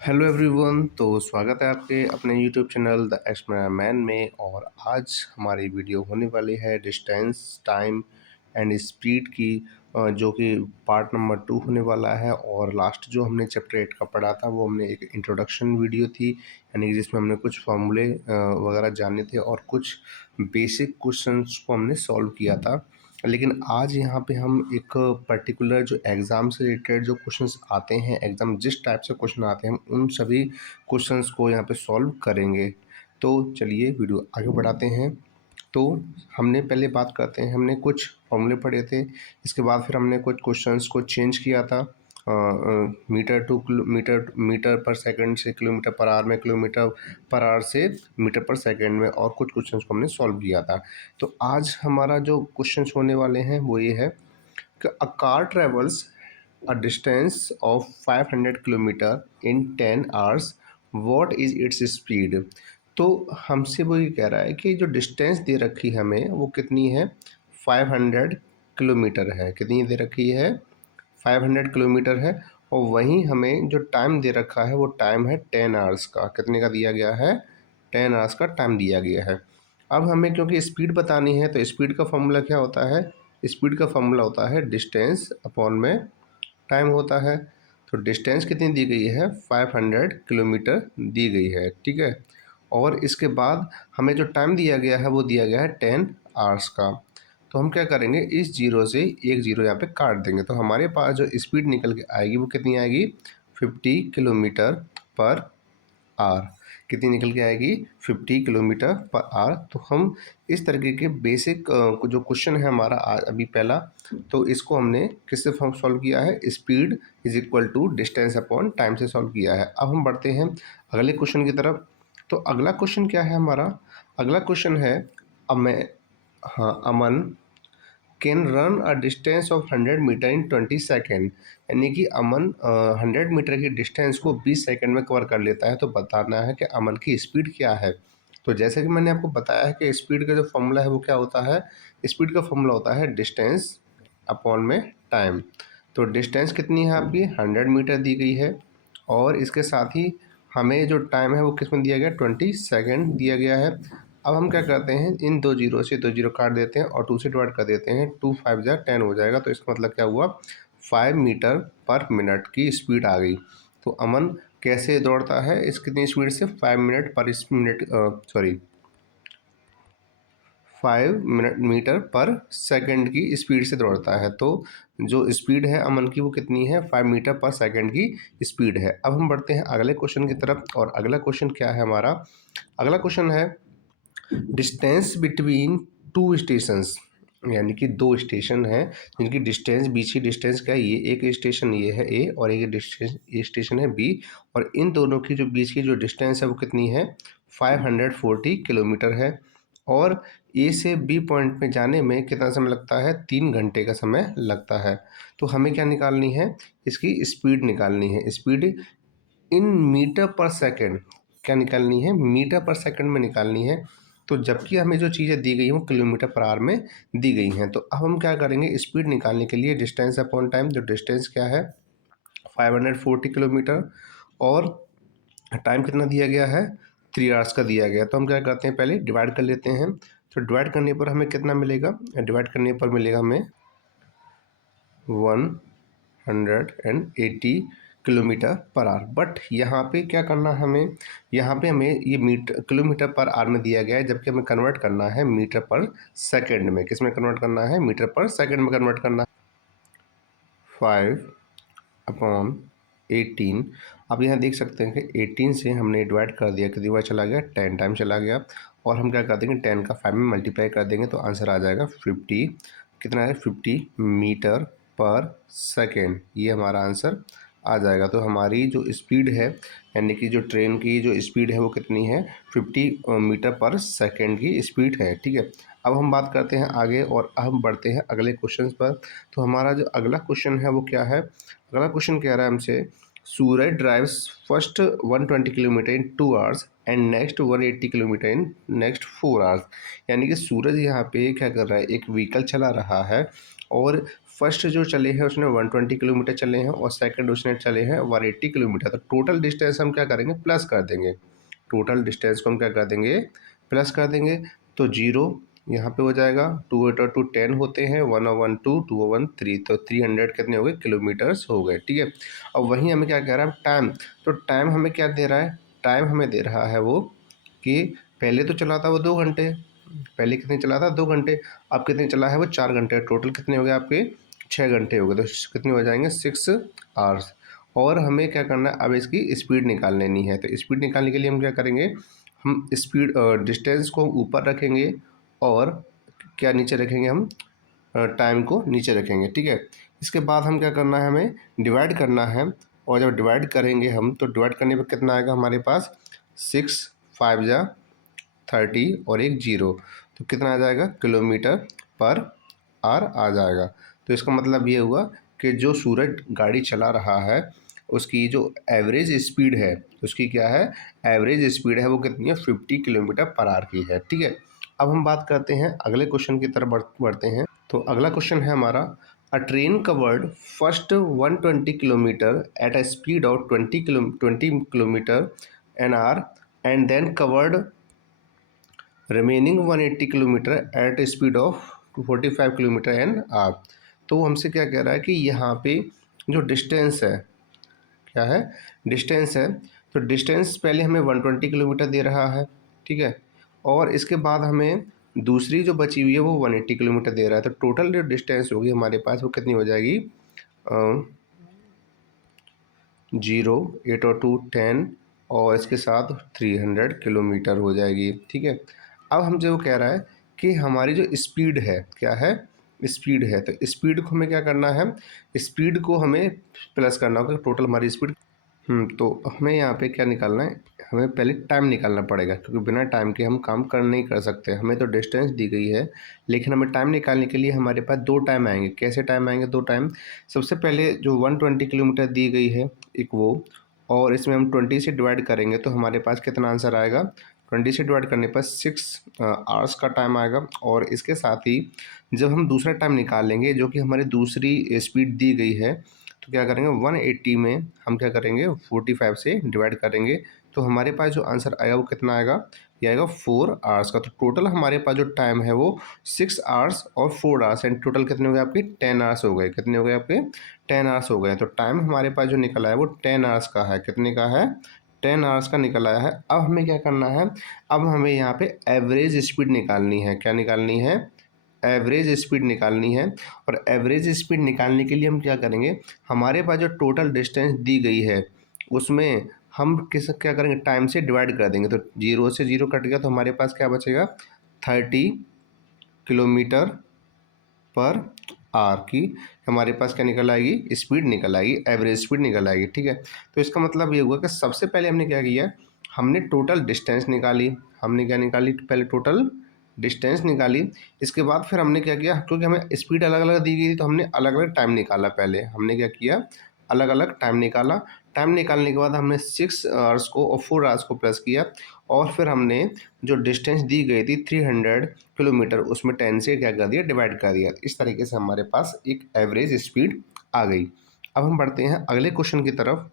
Hello everyone. तो स्वागत है आपके अपने YouTube channel the explorer man में। और आज हमारी वीडियो होने वाली है डिस्टेंस, टाइम एंड स्पीड की, जो कि पार्ट नंबर 2 होने वाला है। और लास्ट जो हमने चैप्टर 8 का पढ़ा था वो हमने एक इंट्रोडक्शन वीडियो थी, यानी कि जिसमें हमने कुछ फॉर्मूले वगैरह जाने थे और कुछ बेसिक क्वेश्चंस को हमने सॉल्व किया था। लेकिन आज यहाँ पे हम एक पर्टिकुलर जो एग्ज़ाम से रिलेटेड जो क्वेश्चंस आते हैं, एग्ज़ाम जिस टाइप से क्वेश्चन आते हैं, हम उन सभी क्वेश्चंस को यहाँ पे सॉल्व करेंगे। तो चलिए वीडियो आगे बढ़ाते हैं। तो हमने पहले बात करते हैं, हमने कुछ फॉर्मूले पढ़े थे, इसके बाद फिर हमने कुछ क्वेश्चंस को चेंज किया था। मीटर टू किलोमीटर, मीटर पर सेकंड से किलोमीटर पर आवर में, किलोमीटर पर आवर से मीटर पर सेकंड में, और कुछ क्वेश्चंस को हमने सॉल्व किया था। तो आज हमारा जो क्वेश्चंस होने वाले हैं वो ये है कि a car travels a distance of 500 kilometre in 10 hours, what is its speed. तो हमसे वो ये कह रहा है कि जो डिस्टेंस दे रखी है हमें वो कितनी है, 500 किलोमीटर है। कितनी दे रखी है, 500 किलोमीटर है। और वहीं हमें जो टाइम दे रखा है वो टाइम है 10 आवर्स का। कितने का दिया गया है, 10 आवर्स का टाइम दिया गया है। अब हमें क्योंकि स्पीड बतानी है तो स्पीड का फॉर्मूला क्या होता है, स्पीड का फॉर्मूला होता है डिस्टेंस अपॉन में टाइम होता है। तो डिस्टेंस कितनी दी गई है, 500 किलोमीटर दी गई है, ठीक है। और इसके बाद हमें जो टाइम दिया गया है वो दिया गया है 10 आवर्स का। तो हम क्या करेंगे, इस जीरो से एक जीरो यहाँ पे काट देंगे, तो हमारे पास जो स्पीड निकल के आएगी वो कितनी आएगी, 50 किलोमीटर पर आवर। कितनी निकल के आएगी, 50 किलोमीटर पर आवर। तो हम इस तरीके के बेसिक जो क्वेश्चन है हमारा अभी पहला, तो इसको हमने किससे सॉल्व किया है, speed is equal to distance upon time से सॉल्व किया है। अब हम बढ़ते हैं अगले क्वेश्चन की तरफ। तो अगला क्वेश्चन क्या है हमारा, अगला क्वेश्चन है अमन, हाँ Aman can run a distance of 100 metre in 20 second. यानी कि अमन 100 मीटर की डिस्टेंस को 20 सेकेंड में कवर कर लेता है। तो बताना है कि अमन की स्पीड क्या है। तो जैसे कि मैंने आपको बताया है कि स्पीड का जो फॉर्मूला है वो क्या होता है, स्पीड का फॉर्मूला होता है डिस्टेंस अपॉन में टाइम। तो डिस्टेंस कितनी है आपकी, 100 मीटर दी गई है, और इसके साथ ही हमें जो टाइम है वो किस में दिया गया, 20 सेकेंड दिया गया है। अब हम क्या करते हैं, इन दो जीरो से दो जीरो काट देते हैं और 2 से डिवाइड कर देते हैं, 2 5 जा 10 हो जाएगा। तो इसका मतलब क्या हुआ, 5 मीटर पर मिनट की स्पीड आ गई। तो अमन कैसे दौड़ता है, इस कितनी स्पीड से, 5 मिनट पर इस मिनट, सॉरी 5 मिनट मीटर पर सेकंड की स्पीड से दौड़ता है। तो जो स्पीड है अमन की वो कितनी है, 5 मीटर पर सेकंड की स्पीड है। अब हम बढ़ते हैं अगले क्वेश्चन की तरफ। और अगला क्वेश्चन क्या है हमारा, अगला क्वेश्चन है डिस्टेंस बिटवीन टू स्टेशंस। यानी कि दो स्टेशन हैं जिनकी डिस्टेंस, बीच की डिस्टेंस क्या है, ये एक स्टेशन ये है ए और एक स्टेशन है बी, और इन दोनों की जो बीच की जो डिस्टेंस है वो कितनी है, 540 किलोमीटर है। और ए से बी पॉइंट में जाने में कितना समय लगता है, 3 घंटे का समय लगता है। तो हमें क्या निकालनी है, इसकी स्पीड निकालनी है। स्पीड इन मीटर पर सेकंड क्या निकालनी है, मीटर पर सेकंड में निकालनी है। तो जबकि हमें जो चीज़ें दी गई हैं वो किलोमीटर पर आवर में दी गई हैं। तो अब हम क्या करेंगे, स्पीड निकालने के लिए डिस्टेंस अपॉन टाइम, जो डिस्टेंस क्या है 540 किलोमीटर, और टाइम कितना दिया गया है, 3 आवर्स का दिया गया। तो हम क्या करते हैं, पहले डिवाइड कर लेते हैं। तो डिवाइड करने पर हमें कितना मिलेगा, डिवाइड करने पर मिलेगा हमें 180 किलोमीटर पर आवर। बट यहाँ पे क्या करना है हमें, यहाँ पे हमें ये मीटर किलोमीटर पर आवर में दिया गया है, जबकि हमें कन्वर्ट करना है मीटर पर सेकंड में। किस में कन्वर्ट करना है, मीटर पर सेकंड में कन्वर्ट करना है। 5/18। अब यहाँ देख सकते हैं कि 18 से हमने डिवाइड कर दिया, कितनी बार चला गया, 10 टाइम चला गया। और हम क्या कर देंगे, 10 का 5 में मल्टीप्लाई कर देंगे तो आंसर आ जाएगा 50। कितना है, 50 मीटर पर सेकेंड, ये हमारा आंसर आ जाएगा। तो हमारी जो स्पीड है, यानी कि जो ट्रेन की जो स्पीड है वो कितनी है, 50 मीटर पर सेकेंड की स्पीड है, ठीक है। अब हम बात करते हैं आगे और अब हम बढ़ते हैं अगले क्वेश्चन पर। तो हमारा जो अगला क्वेश्चन है वो क्या है, अगला क्वेश्चन कह रहा है हमसे, Suraj drives first 120 kilometre in 2 hours and next 180 kilometre in next 4 hours. यानी कि सूरज यहाँ पे क्या कर रहा है, एक व्हीकल चला रहा है और फर्स्ट जो चले हैं उसने 120 किलोमीटर चले हैं और सेकंड उसने चले हैं 180 किलोमीटर। तो टोटल डिस्टेंस हम क्या करेंगे, प्लस कर देंगे। टोटल डिस्टेंस को हम क्या कर देंगे, प्लस कर देंगे। तो 0 यहाँ पे हो जाएगा, 2 8 और 2 10 होते हैं, 1 और 1 2, 2 और 1 3, तो 300 कितने हो गए, किलोमीटर्स हो गए। ठीक है, अब वहीं हमें क्या कह रहा है, टाइम। तो टाइम हमें क्या दे रहा है, टाइम हमें दे रहा है वो कि पहले तो चला था वो 2 घंटे, पहले कितने चला था, 2 घंटे। अब कितने चला है वो, 4 घंटे। टोटल कितने हो गए आपके, 6 घंटे हो गए। तो कितने हो जाएंगे, 6 आवर्स। और हमें क्या करना है, अब इसकी स्पीड निकाल लेनी है। तो स्पीड निकालने के लिए हम क्या करेंगे, हम स्पीड डिस्टेंस को ऊपर रखेंगे और क्या नीचे रखेंगे, हम टाइम को नीचे रखेंगे। ठीक है, इसके बाद हम क्या करना है, हमें डिवाइड करना है। और जब डिवाइड करेंगे हम, तो डिवाइड करने पर कितना आएगा हमारे पास, 6 5 जा 30 और एक 0, तो कितना आ जाएगा, किलोमीटर पर आवर आ जाएगा। तो इसका मतलब ये हुआ कि जो सूरज गाड़ी चला रहा है उसकी जो एवरेज स्पीड है, उसकी क्या है, एवरेज स्पीड है वो कितनी है, 50 किलोमीटर पर आवर की है। ठीक है, अब हम बात करते हैं अगले क्वेश्चन की तरफ बढ़ते हैं। तो अगला क्वेश्चन है हमारा, a train covered first 120 kilometre at a speed of 20 kilometre an hour and then covered remaining 180 kilometre at speed of 45 kilometre an hour. तो हमसे क्या कह रहा है कि यहाँ पे जो डिस्टेंस है, क्या है, डिस्टेंस है। तो डिस्टेंस पहले हमें 120 किलोमीटर दे रहा है। ठीक है, और इसके बाद हमें दूसरी जो बची हुई है वो 180 किलोमीटर दे रहा है। तो टोटल जो डिस्टेंस होगी हमारे पास वो कितनी हो जाएगी, 0 8 और 2 10 और इसके साथ 300 किलोमीटर हो जाएगी। ठीक है, अब हम जो कह रहा है कि हमारी जो स्पीड है, क्या है, स्पीड है। तो स्पीड को हमें क्या करना है, स्पीड को हमें प्लस करना होगा, टोटल हमारी स्पीड। तो हमें यहाँ पे क्या निकालना है, हमें पहले टाइम निकालना पड़ेगा, क्योंकि बिना टाइम के हम काम कर नहीं कर सकते। हमें तो डिस्टेंस दी गई है, लेकिन हमें टाइम निकालने के लिए हमारे पास 2 टाइम आएंगे। कैसे टाइम आएंगे, 2 टाइम। सबसे पहले जो 120 किलोमीटर दी गई है एक वो, और इसमें हम 20 से डिवाइड करेंगे तो हमारे पास कितना आंसर आएगा, 20 से डिवाइड करने पर 6 आवर्स का टाइम आएगा। और इसके साथ ही जब हम दूसरा टाइम निकाल लेंगे, जो कि हमारी दूसरी स्पीड दी गई है, तो क्या करेंगे, 180 में हम क्या करेंगे, 45 से डिवाइड करेंगे। तो हमारे पास जो आंसर आएगा वो कितना आएगा, ये आएगा 4 आवर्स का। तो टोटल हमारे पास जो टाइम है वो 6 आवर्स और 4 आवर्स, एंड टोटल कितने हो गए आपके, 10 आवर्स हो गए। कितने हो गए आपके, 10 आवर्स हो गए। तो टाइम हमारे पास जो निकला है वो 10 आवर्स का है। कितने का है, 10 आवर्स का निकल आया है। अब हमें क्या करना है, अब हमें यहाँ पे एवरेज स्पीड निकालनी है। क्या निकालनी है, एवरेज स्पीड निकालनी है। और एवरेज स्पीड निकालने के लिए हम क्या करेंगे, हमारे पास जो टोटल डिस्टेंस दी गई है उसमें हम क्या करेंगे, टाइम से डिवाइड कर देंगे। तो 0 से 0 कट गया, तो हमारे पास क्या बचेगा, 30 किलोमीटर पर आवर की हमारे पास क्या निकल आएगी, स्पीड निकल आएगी, एवरेज स्पीड निकल आएगी। ठीक है, तो इसका मतलब ये हुआ कि सबसे पहले हमने क्या किया, हमने टोटल डिस्टेंस निकाली। हमने क्या निकाली, पहले टोटल डिस्टेंस निकाली। इसके बाद फिर हमने क्या किया, क्योंकि हमें स्पीड अलग अलग दी गई थी तो हमने अलग अलग टाइम निकाला। पहले हमने क्या किया, अलग अलग टाइम निकाला। टाइम निकालने के बाद हमने 6 आवर्स को और 4 आवर्स को प्लस किया, और फिर हमने जो डिस्टेंस दी गई थी 300 किलोमीटर, उसमें 10 से क्या कर दिया, डिवाइड कर दिया। इस तरीके से हमारे पास एक एवरेज स्पीड आ गई। अब हम बढ़ते हैं अगले क्वेश्चन की तरफ।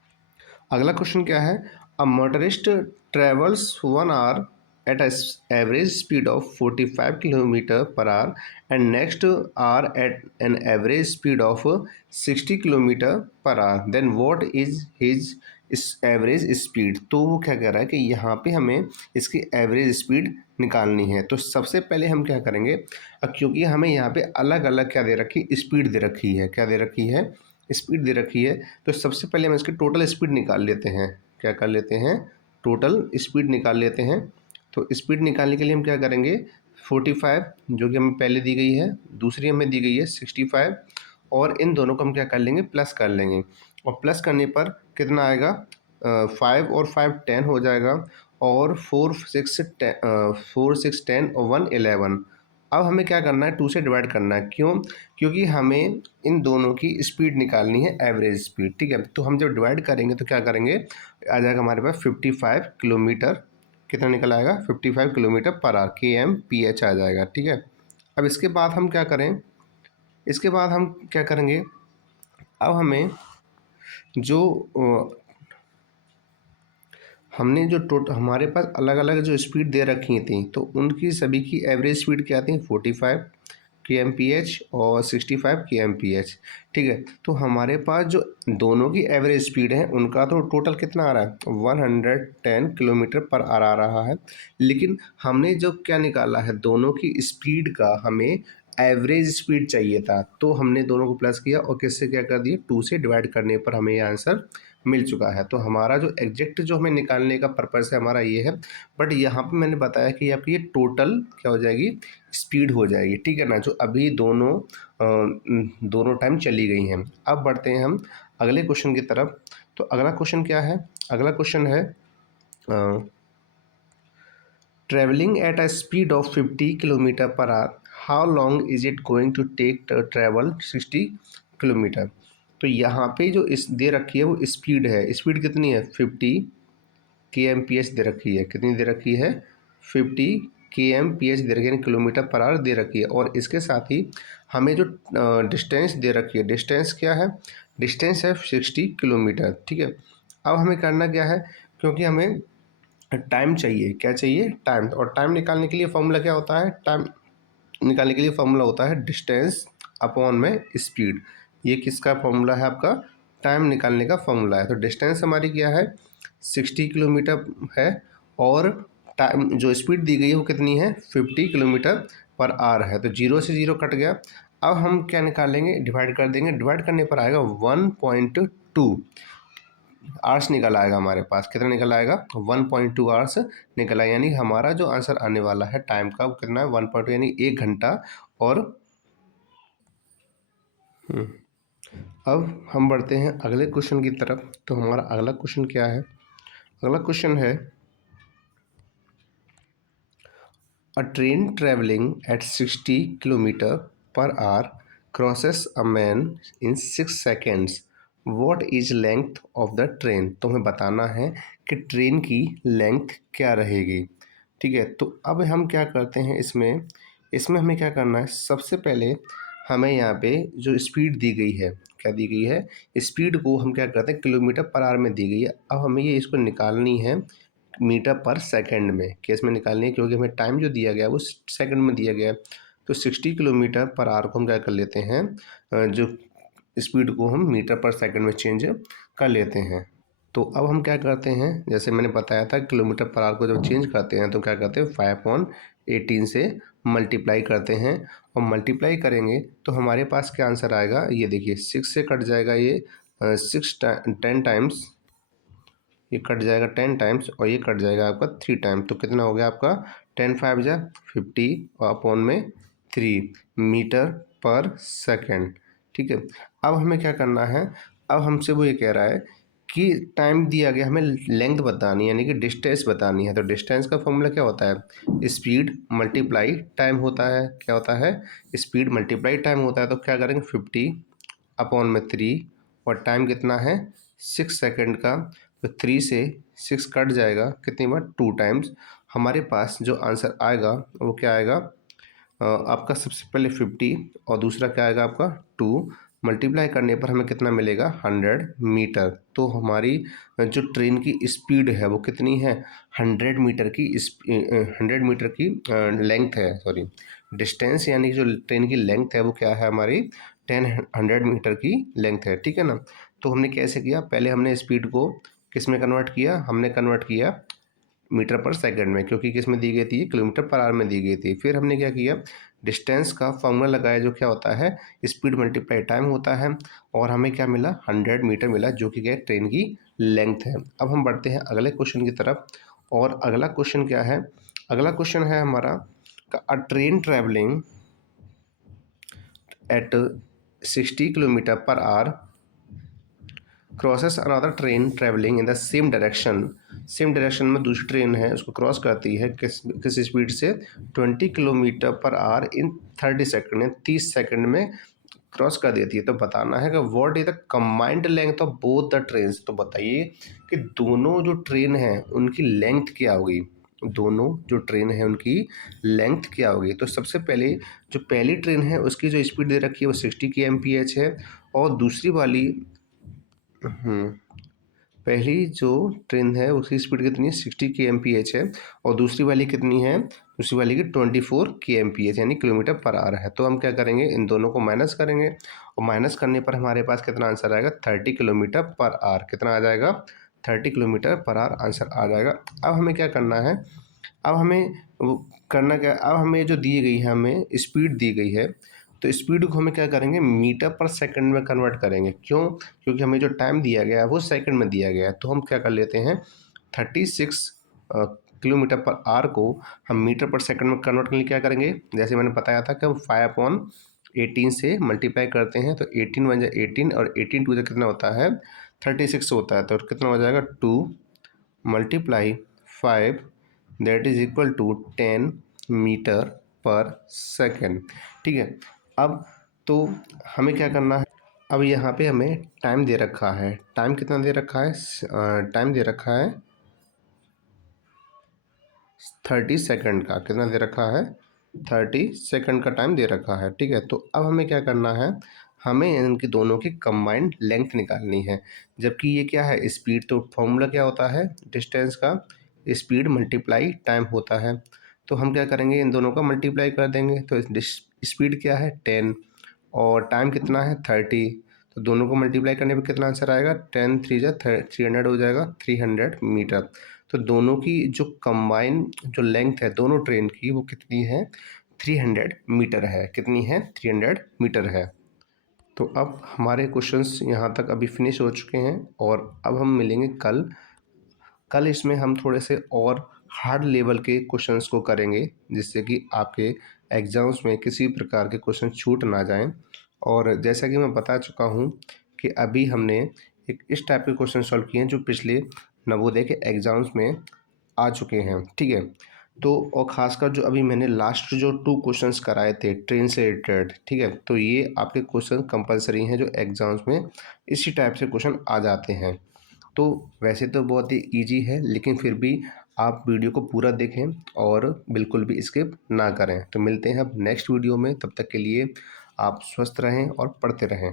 अगला क्वेश्चन क्या है, a motorist travels 1 hour at a average speed of 45 kilometer per hour and next hour at an average speed of 60 kilometer per hour, then what is his average speed. तो वो क्या कह रहा है कि यहाँ पे हमें इसकी एवरेज स्पीड निकालनी है। तो सबसे पहले हम क्या करेंगे, क्योंकि हमें यहाँ पे अलग अलग क्या दे रखी, स्पीड दे रखी है। क्या दे रखी है, स्पीड दे रखी है। तो सबसे पहले हम इसकी टोटल स्पीड निकाल लेते हैं। क्या कर लेते हैं, टोटल स्पीड निकाल लेते हैं। तो स्पीड निकालने के लिए हम क्या करेंगे, 45 जो कि हमें पहले दी गई है, दूसरी हमें दी गई है 65, और इन दोनों को हम क्या कर लेंगे, प्लस कर लेंगे। और प्लस करने पर कितना आएगा, 5 और 5 10 हो जाएगा, और 4 6 10 और 1 11। अब हमें क्या करना है, 2 से डिवाइड करना है। क्यों, क्योंकि हमें इन दोनों की स्पीड निकालनी है, एवरेज स्पीड। ठीक है, तो हम जब डिवाइड करेंगे तो क्या करेंगे, आ जाएगा हमारे पास 55 किलोमीटर, कितना निकल आएगा, 55 किलोमीटर पर आवर, KMPH आ जाएगा। ठीक है, अब इसके बाद हम क्या करें, इसके बाद हम क्या करेंगे, अब हमें जो हमने जो हमारे पास अलग अलग जो स्पीड दे रखी थी, तो उनकी सभी की एवरेज स्पीड क्या थी, 45 kmph और 65 kmph। ठीक है, तो हमारे पास जो दोनों की एवरेज स्पीड है उनका तो टोटल कितना आ रहा है, 110 किलोमीटर पर आवर आ रहा है। लेकिन हमने जो क्या निकाला है, दोनों की स्पीड का हमें एवरेज स्पीड चाहिए था, तो हमने दोनों को प्लस किया और किससे क्या कर दिया, 2 से डिवाइड करने पर हमें ये आंसर मिल चुका है। तो हमारा जो एग्जैक्ट जो हमें निकालने का पर्पस है हमारा ये है। बट यहाँ पे मैंने बताया कि आपकी ये टोटल क्या हो जाएगी, स्पीड हो जाएगी। ठीक है ना, जो अभी दोनों टाइम चली गई हैं। अब बढ़ते हैं हम अगले क्वेश्चन की तरफ। तो अगला क्वेश्चन क्या है, अगला क्वेश्चन है travelling at a speed of 50 kilometre per hour, how long is it going to take to travel 60 kilometre. तो यहाँ पे जो इस दे रखी है वो स्पीड है, स्पीड कितनी है, 50 kmph दे रखी है। कितनी दे रखी है, 50 kmph दे रखी है, यानी किलोमीटर पर आवर दे रखी है। और इसके साथ ही हमें जो डिस्टेंस दे रखी है, डिस्टेंस क्या है, डिस्टेंस है 60 किलोमीटर। ठीक है, अब हमें करना क्या है, क्योंकि हमें टाइम चाहिए, क्या चाहिए, टाइम। और टाइम निकालने के लिए फॉर्मूला क्या होता है, टाइम निकालने के लिए फॉर्मूला होता है डिस्टेंस अपॉन में स्पीड। ये किसका फॉर्मूला है, आपका टाइम निकालने का फॉर्मूला है। तो डिस्टेंस हमारी क्या है, 60 किलोमीटर है, और टाइम जो स्पीड दी गई है वो कितनी है, 50 किलोमीटर पर आवर है। तो 0 से 0 कट गया। अब हम क्या निकालेंगे, डिवाइड कर देंगे, डिवाइड करने पर आएगा 1.2 आवर्स निकल आएगा हमारे पास। कितना निकल आएगा, 1.2 आवर्स निकल आएगा। यानी हमारा जो आंसर आने वाला है टाइम का वो कितना है, 1.2, यानी 1 घंटा। और अब हम बढ़ते हैं अगले क्वेश्चन की तरफ। तो हमारा अगला क्वेश्चन क्या है, अगला क्वेश्चन है अ train travelling at 60 kilometre per our crosses a man in 6 seconds, what is length of the train. तो हमें बताना है कि ट्रेन की लेंथ क्या रहेगी। ठीक है, तो अब हम क्या करते हैं, इसमें इसमें हमें क्या करना है, सबसे पहले हमें यहाँ पे जो स्पीड दी गई है, क्या दी गई है, स्पीड को हम क्या करते हैं, किलोमीटर पर आवर में दी गई है। अब हमें ये इसको निकालनी है मीटर पर सेकंड में, केस में निकालनी है, क्योंकि हमें टाइम जो दिया गया है वो सेकंड में दिया गया है। तो 60 किलोमीटर पर आवर को हम क्या कर लेते हैं, जो स्पीड को हम मीटर पर सेकंड में चेंज कर लेते हैं। तो अब हम क्या करते हैं, जैसे मैंने बताया था किलोमीटर पर आवर को जब चेंज करते हैं तो क्या करते हैं, 5/18 से मल्टीप्लाई करते हैं। और मल्टीप्लाई करेंगे तो हमारे पास क्या आंसर आएगा, ये देखिए 6 से कट जाएगा, ये 10 टाइम्स, ये कट जाएगा 10 टाइम्स, और ये कट जाएगा आपका 3 टाइम। तो कितना हो गया आपका, 10×5 = 50 और अपॉन में 3 मीटर पर सेकंड। ठीक है, अब हमें क्या करना है, अब हमसे वो ये कह रहा है कि टाइम दिया गया, हमें लेंथ बतानी है, यानी कि डिस्टेंस बतानी है। तो डिस्टेंस का फॉर्मूला क्या होता है, स्पीड मल्टीप्लाई टाइम होता है। क्या होता है, स्पीड मल्टीप्लाई टाइम होता है। तो क्या करेंगे, 50 अपॉन में 3, और टाइम कितना है, 6 सेकंड का। तो 3 से 6 कट जाएगा, कितनी बार, 2 टाइम्स। हमारे पास जो आंसर आएगा वो क्या आएगा, आपका सबसे पहले 50 और दूसरा क्या आएगा आपका 2, मल्टीप्लाई करने पर हमें कितना मिलेगा, 100 मीटर। तो हमारी जो ट्रेन की स्पीड है वो कितनी है, 100 मीटर की 100 मीटर की लेंथ है, सॉरी डिस्टेंस, यानी जो ट्रेन की लेंथ है वो क्या है हमारी, 100 मीटर की लेंथ है। ठीक है ना, तो हमने कैसे किया, पहले हमने स्पीड को किस में कन्वर्ट किया, हमने कन्वर्ट किया मीटर पर सेकंड में, क्योंकि किस में दी गई थी, किलोमीटर पर आवर में दी गई थी। फिर हमने क्या किया, डिस्टेंस का फॉर्मूला लगाया, जो क्या होता है, स्पीड मल्टीप्लाई टाइम होता है। और हमें क्या मिला, 100 मीटर मिला, जो कि क्या है, ट्रेन की लेंथ है। अब हम बढ़ते हैं अगले क्वेश्चन की तरफ। और अगला क्वेश्चन क्या है, अगला क्वेश्चन है हमारा, a train travelling at 60 kilometre per our crosses another train travelling in the same direction. Same direction में दूसरी ट्रेन है, उसको क्रॉस करती है किस स्पीड से, 20 kilometre per our in 30 second, यानी 30 सेकंड में क्रॉस कर देती है। तो बताना है कि what is the combined length of both the train. तो बताइए कि दोनों जो ट्रेन हैं उनकी लेंथ क्या होगी। दोनों जो ट्रेन है उनकी लेंथ क्या होगी। तो सबसे पहले जो पहली ट्रेन है उसकी जो स्पीड दे रखी है वो 60 kmph है, और दूसरी वाली पहली जो ट्रेन है उसकी स्पीड कितनी है 60 kmph है, और दूसरी वाली कितनी है, दूसरी वाली की 24 kmph यानी किलोमीटर पर आवर है। तो हम क्या करेंगे, इन दोनों को माइनस करेंगे, और माइनस करने पर हमारे पास कितना आंसर आएगा 30 किलोमीटर पर आवर। कितना आ जाएगा 30 किलोमीटर पर आवर आंसर आ जाएगा। अब हमें क्या करना है, अब हमें वो करना क्या, अब हमें जो दी गई है, हमें स्पीड दी गई है, तो स्पीड को हमें क्या करेंगे मीटर पर सेकंड में कन्वर्ट करेंगे। क्यों, क्योंकि हमें जो टाइम दिया गया है वो सेकंड में दिया गया है। तो हम क्या कर लेते हैं 36 किलोमीटर पर आवर को हम मीटर पर सेकंड में कन्वर्ट करने के लिए क्या करेंगे, जैसे मैंने बताया था कि हम 5/18 से मल्टीप्लाई करते हैं, तो 18 1 18 और 18 2 कितना होता है 36 होता है। तो कितना हो जाएगा 2 multiply 5 that is equal to 10 metre per second. ठीक है, अब तो हमें क्या करना है, अब यहाँ पे हमें टाइम दे रखा है, टाइम कितना दे रखा है, टाइम दे रखा है 30 सेकंड का। कितना दे रखा है 30 सेकंड का टाइम दे रखा है। ठीक है, तो अब हमें क्या करना है, हमें इनकी दोनों की कंबाइंड लेंथ निकालनी है। जबकि ये क्या है स्पीड, तो फॉर्मूला क्या होता है डिस्टेंस का, स्पीड मल्टीप्लाई टाइम होता है। तो हम क्या करेंगे इन दोनों का मल्टीप्लाई कर देंगे। तो स्पीड क्या है 10 और टाइम कितना है 30, तो दोनों को मल्टीप्लाई करने पे कितना आंसर आएगा 10 3 जा 300 हो जाएगा 300 मीटर। तो दोनों की जो कंबाइन जो लेंथ है दोनों ट्रेन की वो कितनी है 300 मीटर है। कितनी है 300 मीटर है। तो अब हमारे क्वेश्चंस यहाँ तक अभी फिनिश हो चुके हैं, और अब हम मिलेंगे कल। कल इसमें हम थोड़े से और हार्ड लेवल के क्वेश्चंस को करेंगे, जिससे कि आपके एग्ज़ाम्स में किसी प्रकार के क्वेश्चन छूट ना जाएं। और जैसा कि मैं बता चुका हूं कि अभी हमने एक इस टाइप के क्वेश्चन सॉल्व किए हैं जो पिछले नवोदय के एग्ज़ाम्स में आ चुके हैं। ठीक है, तो और ख़ासकर जो अभी मैंने लास्ट जो 2 क्वेश्चंस कराए थे ट्रेन से रिलेटेड, ठीक है, तो ये आपके क्वेश्चन कंपलसरी हैं जो एग्ज़ाम्स में इसी टाइप से क्वेश्चन आ जाते हैं। तो वैसे तो बहुत ही ईजी है, लेकिन फिर भी आप वीडियो को पूरा देखें और बिल्कुल भी स्किप ना करें। तो मिलते हैं अब नेक्स्ट वीडियो में, तब तक के लिए आप स्वस्थ रहें और पढ़ते रहें।